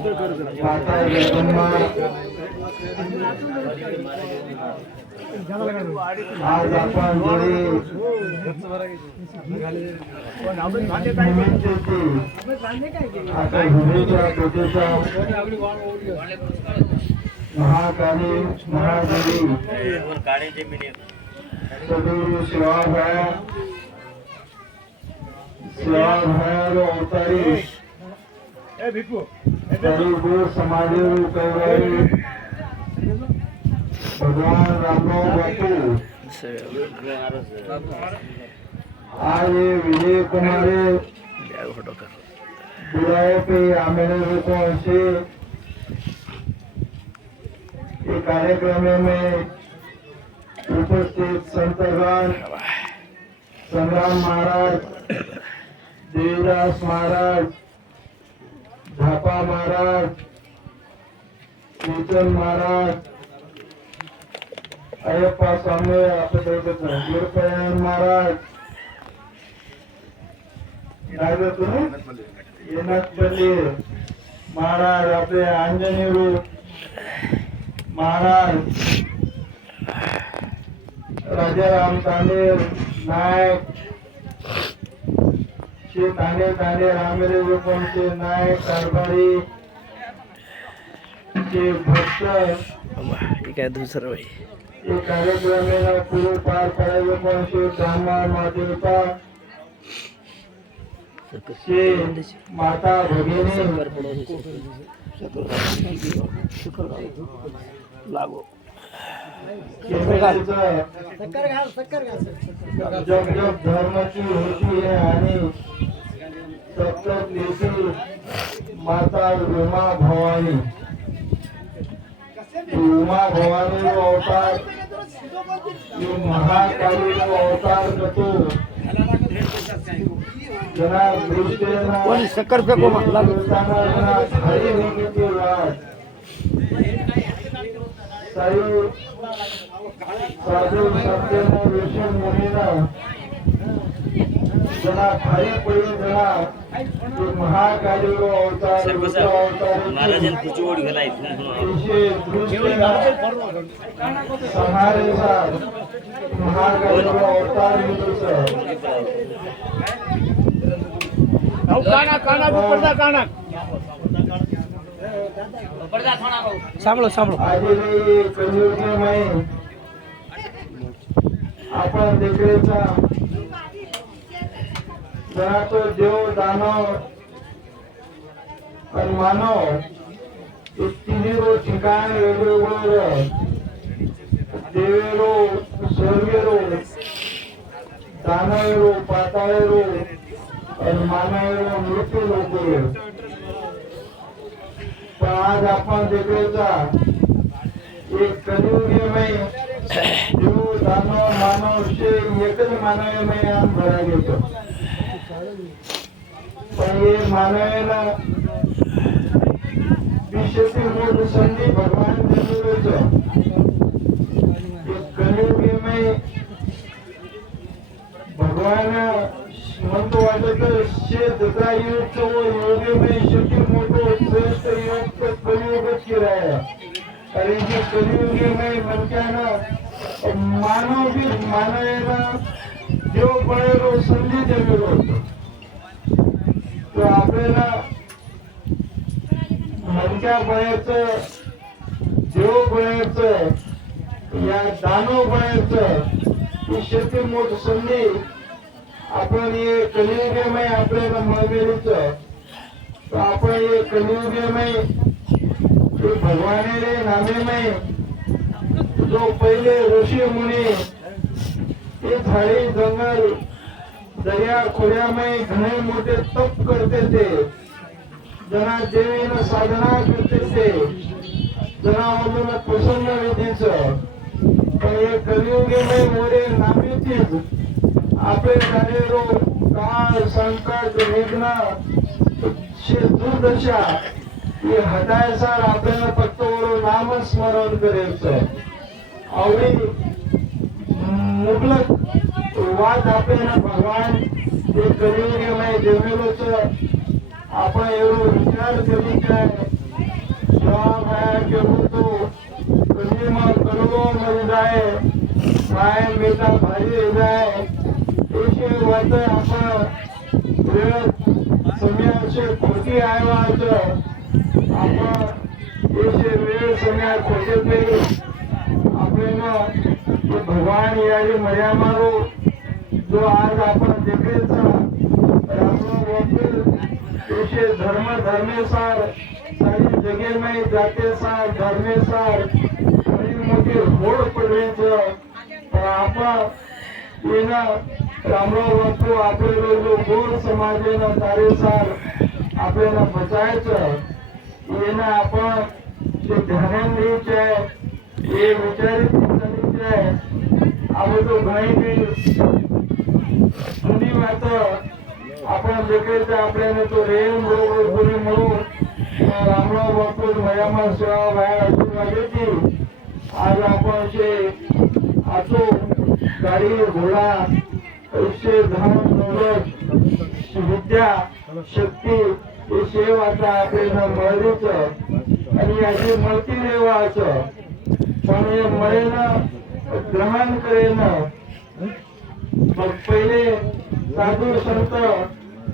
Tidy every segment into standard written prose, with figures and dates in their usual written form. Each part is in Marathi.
माता जगदम्बा आज आपण जरी आता भूमीच्या प्रतीचा महाकाली महादेवी सदगुरु सेवा भयारो अवतारी गरीब समाज भगवान रामराव बापू आज विजय कुमार बुलाए पे मेरे लोगों से एक कार्यक्रम में उपस्थित संतगण संग्राम महाराज, देवदास महाराज, झापा महाराज, कीर्तन महाराज, अयप्पा स्वामी गुरुपयन महाराज, येनाथपल्ली महाराज, आपले अंजनी रूप महाराज, राजाराम तांडेर नायक, श्री तांडेर आमिरे रूपांचे नायक कारभारी चे भक्त काय दुसरं भाई एक कार्यक्रमेला पूर्व पार पडायला पण श्री ब्राह्मण मातेचा श्री माता भगिनी लागो जग धर्माची होती है आणि सप्तक देवी माता उमा भवानी रो अवतार महाकाली रो अवतार करतो जना कोण शक्कर फेको लागो हरी निमित्त राज साधू सत्यन ऋषी मुनीना जना भारी पडली जना महाकाली रो अवतार महाराजन कुचोड गेलाय सहारे साथ महाकाली रो अवतार सांभळो आज कलियुगमय आपण देखरेचा जरा तो देव दानव आणि मानव तिन्ही ठिकाण वेगवेगळं देवेरो स्वर्गेरो दानवेरो पाताळेरो आणि मानवेरो मृत्यू लोक पण आज आपण देखरेचा एक कलियुगमय देव दानव मानव से एकच मानवमय आम भरा घेतो पण हे मानवाला विशेषी मोठ संधी भगवान दिलेलं कलियुगमय भगवान म्हणतो वाटत शेतचा योग योगमय शक्ती मोठो श्रेष्ठ योग कलियुगच किराया कारण की कलियुगमय म्हणताना मानव बी मानवाला देव पळेलो संधी दिलेलो होतो तो आपल्याला हलक्या बळाचं देव बळाचं या दानव बळाचं ही शक्ती मोठ संधी आपण हे कलियुगमय आपल्याला मिळालेलीच तर आपण हे कलियुगमय भगवानेरे नामेमय जो पहिले ऋषी मुनी ते झाडी जंगल दर्या खोऱ्यामय घणे मोठे तप करते ते जना देवीनं साधना करते ते जना अजून प्रसन्न विधीच पण हे कलियुगमय मोरे नामेचीच आपले झालेलो काळ संकट विघ्न दुर्दशा हे हटायसार आपल्याला फक्त नामस्मरण करायचं आवडी मुबलक वाद आपल्याला भगवान ते कलियुगमय देवेलोच आपण एवढं विचार करू काय शिवाभाया केवळ तो कधी मग करोडो मध्ये जाय माय बेटा भारी जाय एशे वाच आपण वेळ समयाचे खोटी आहे वाच आपण एशे वेळ समय खोटे पे आपल्याला भगवान यारी मर्या मारो जो आज आपण देखेचा ऐसे धर्म धर्मेसार सारी जगे में जाते सार धर्मेसार बड़ी मोठी होड पडण्याचं पण आपण येना रामराव बापू आपले जो गोर समाजेना तारेसार आपल्याला बचायचं येना आपण जे ध्यान द्यायचे आहे हे विचारित करायचे आहे आपण तो घाई जुनी वाच आपण देखेचं आपल्याला तो रेल बरोबर बोली म्हणून रामराव बापू मयामा सेवा बाहेर आशीर्वादाची आज आपण असे आचो गाडी घोडा पैसे धन दौलत विद्या शक्ती हे सेवाचा आपल्याला मळलीच आणि याची मळती रेवाचं पण हे मळेनं ग्रहण करेनं मग पहिले साधू संत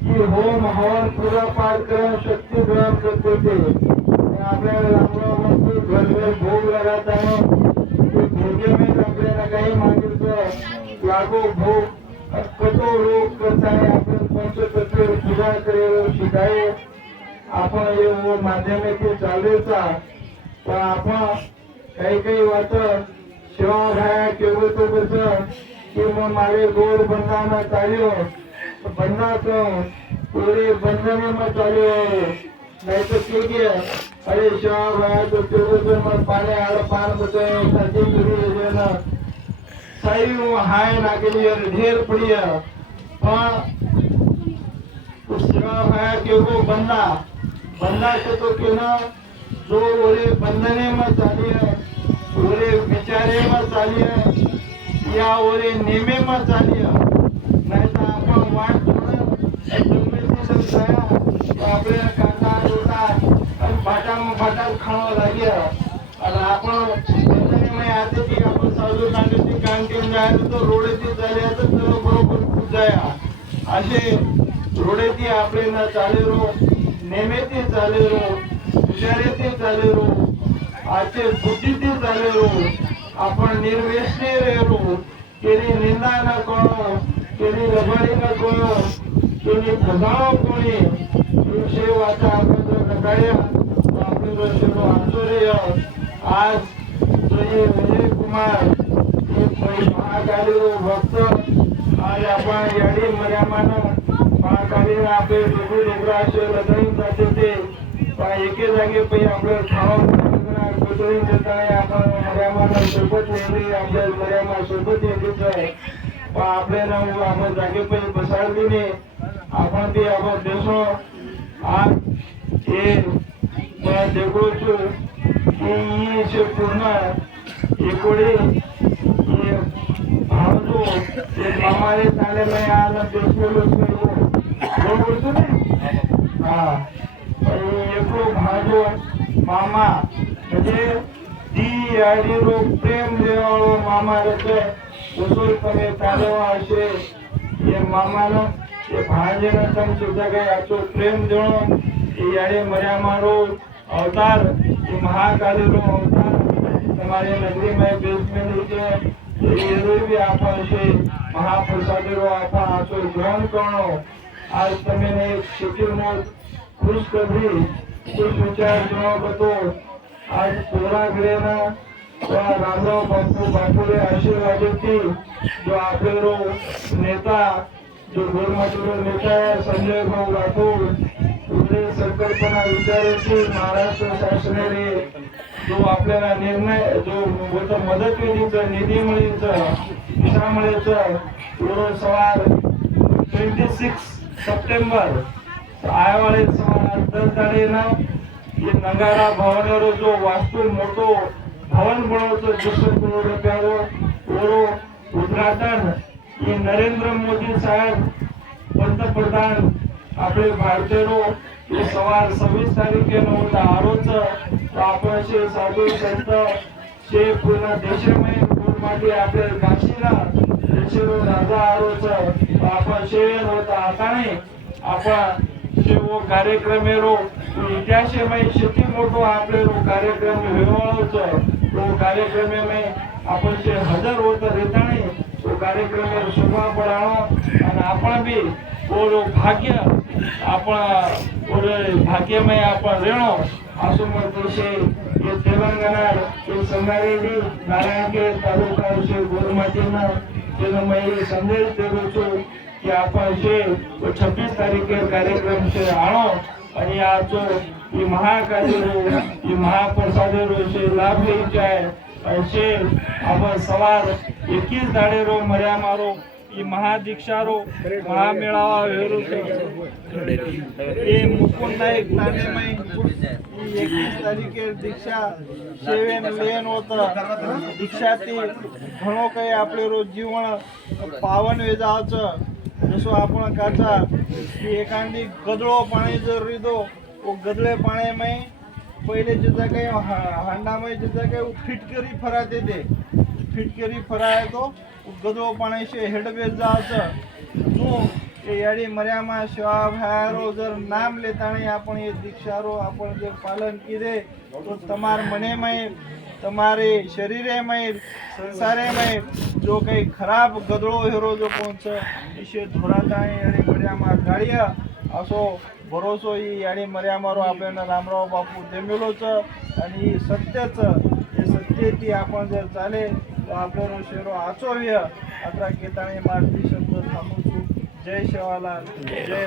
की होम हवन पूजा पाठ करून शक्ती ग्रहण करते ते आपल्याला रामराव घर घर भोग लगाता है भोगे में आपल्याला काही मागितलं लागो भोग कतो रोग करता है आपण पंचतत्व पूजा करेल शिकाय आपण हे माध्यमातून चालेचा पण आपण काही काही वाच सेवा भाया केवळ तो कसं कि मैं मारे गोर बंधाना चालियो बंधा तो पूरे बंधने में चालियो नहीं तो ठीक है अरे शिवा भाया तो तेरे में पानी आड़ पान बचाए सच्ची पूरी है ना सही वो हाय ना के लिए ढेर पड़ी है हाँ उस शिवा भाया के वो बंधा से तो क्यों ना जो ओरे बंधने में चालिए ओरे विचारे में चालिए या ओरे नेमे में चालिए नहीं तो आपण वाट जन्मेची संख्या आपल्या कांदा रोटा आणि भाटा खावा लागे आणि आपण बंधने में आते की आपण साधू सांगितले काम केलं जाय तो रोडेची चाले तर बरोबर खूप जाया असे रोडेची आपले ना चाले रो नेमेची चाले रो विचारेची चाले रो आजचे बुद्धीची चाले रो आपण निर्वेशने रेलो केली निंदा न करो केली लबाडी न करो केली फसाव कोणी विषय वाचा आपण जर नकाळ्या आपले जर शेलो आचोर्य आज जो ये विजय कुमार हे महाकाली भक्त आज आपण याडी मर्यामानं महाकाली आपले डोकू डोकरा असे लढवून जाते ते एके जागे पै आपल्याला खावा कोतरी देताना आपण मर्यामानं सोबत नेली आपल्या मर्यामा सोबत येतच आहे पण आपल्याला आपण जागे पै बसाडली आपण ते आपण देशो आज हे देखो छु की से पूर्ण एकोडी भावजो ते मामारे साले में आला देशलो बरोबर छु ने हां एको भाजो मामा म्हणजे ती याडी रोग प्रेम देवाळो मामा रचे उसूलपणे चालवा असे हे मामानं हे भाजेनं तम सुद्धा काही आचो प्रेम देणो हे याडी मर्या मारो अवतार हे महाकाली रो अवतार हमारे नगरी में बेसमेंट नीचे ये भी आपण असे महाप्रसादी रो आपण आचो ग्रहण करणो आज તમે એક શિકિર મોત खुश कभी कुछ विचार जो बतो आज पूरा ग्रेना रामराव बापूरे आशीर्वाद थी जो आपले नेता जो गोरमाटूर नेता है संजय भाऊ राठोड उन्हें संकल्पना विचारे थी महाराष्ट्र शासनाने जो आपल्याला निर्णय जो मदत निधीचं निधी मिळीचं दिशा मिळीचं सवार 26 सप्टेंबर आयावाळे सवार 10 तारीखना ये नगारा भवन जो वास्तु मोटो भवन बनवतो 200 करोड रुपयावर उद्घाटन ये नरेंद्र मोदी साहेब पंतप्रधान आपले भारतीय ये सवार 26 तारीखे होता आरोच आपण शे साधू संत शे पूर्ण देशमय माटी आपल्या काशीला देशरो राजा आरोच आपण शेण होता आताने आपण शेवो कार्यक्रम रो इतिहासमय शेती मोठो आपले रो कार्यक्रम हेवाळोच तो कार्यक्रम में आपण शे हजर होत रेताने तो कार्यक्रम शोभा पडाणो आणि आपण बी ओरो भाग्य आपण ओरो भाग्यमय आपण रेणो असो म्हणतो शे ये तेलंगाना ये संगारेडी नारायणखेड तालुका शे गोरमाटीना जेनो मैं संदेश देतो छो कि आपण शे 26 तारीखे कार्यक्रम शे आणो आणि आजो ये महाकार्यरो ये महाप्रसादरो शे लाभ लेचे आहे असे आपण सवार 21 दाडेरो मर्या मारो ये महादीक्षारो महामेळावा वेरू ये मुकुंद नाईक तानेमय 21 तारीखे दीक्षा सेवेन लेन होतं दीक्षाती घणो काही आपले रोज जीवन पावन वेजावचं जसो आपण काचा की एखादी गदळो पाणी जर रिदो वो गदळे पाण्यामय पहिले जिथं काही हांडामय जिथं काही फिटकरी फरात येते फिटकरी फरा येतो गदळो पाण्याशी हेडवेज जायचं नु याडी मर्यामा शिवा भारो जर नाम लेताने आपण ये दीक्षारो आपण जर पालन किदे तो तमार मने में तुम्हारे शरीरे में संसारे में जो काही खराब गदळो हेरो जो कोणच इशे धोराता याडी मर्यामा गाडिया असो भरोसो ही याडी मर्यामारो आपल्याला रामराव बापू देमेलोच आणि सत्यच हे सत्य ती आपण जर चाले तो आपल्याला शेरो आचोव्य अत्रा केताने मारती शब्द थांबू जय शिवालाल जय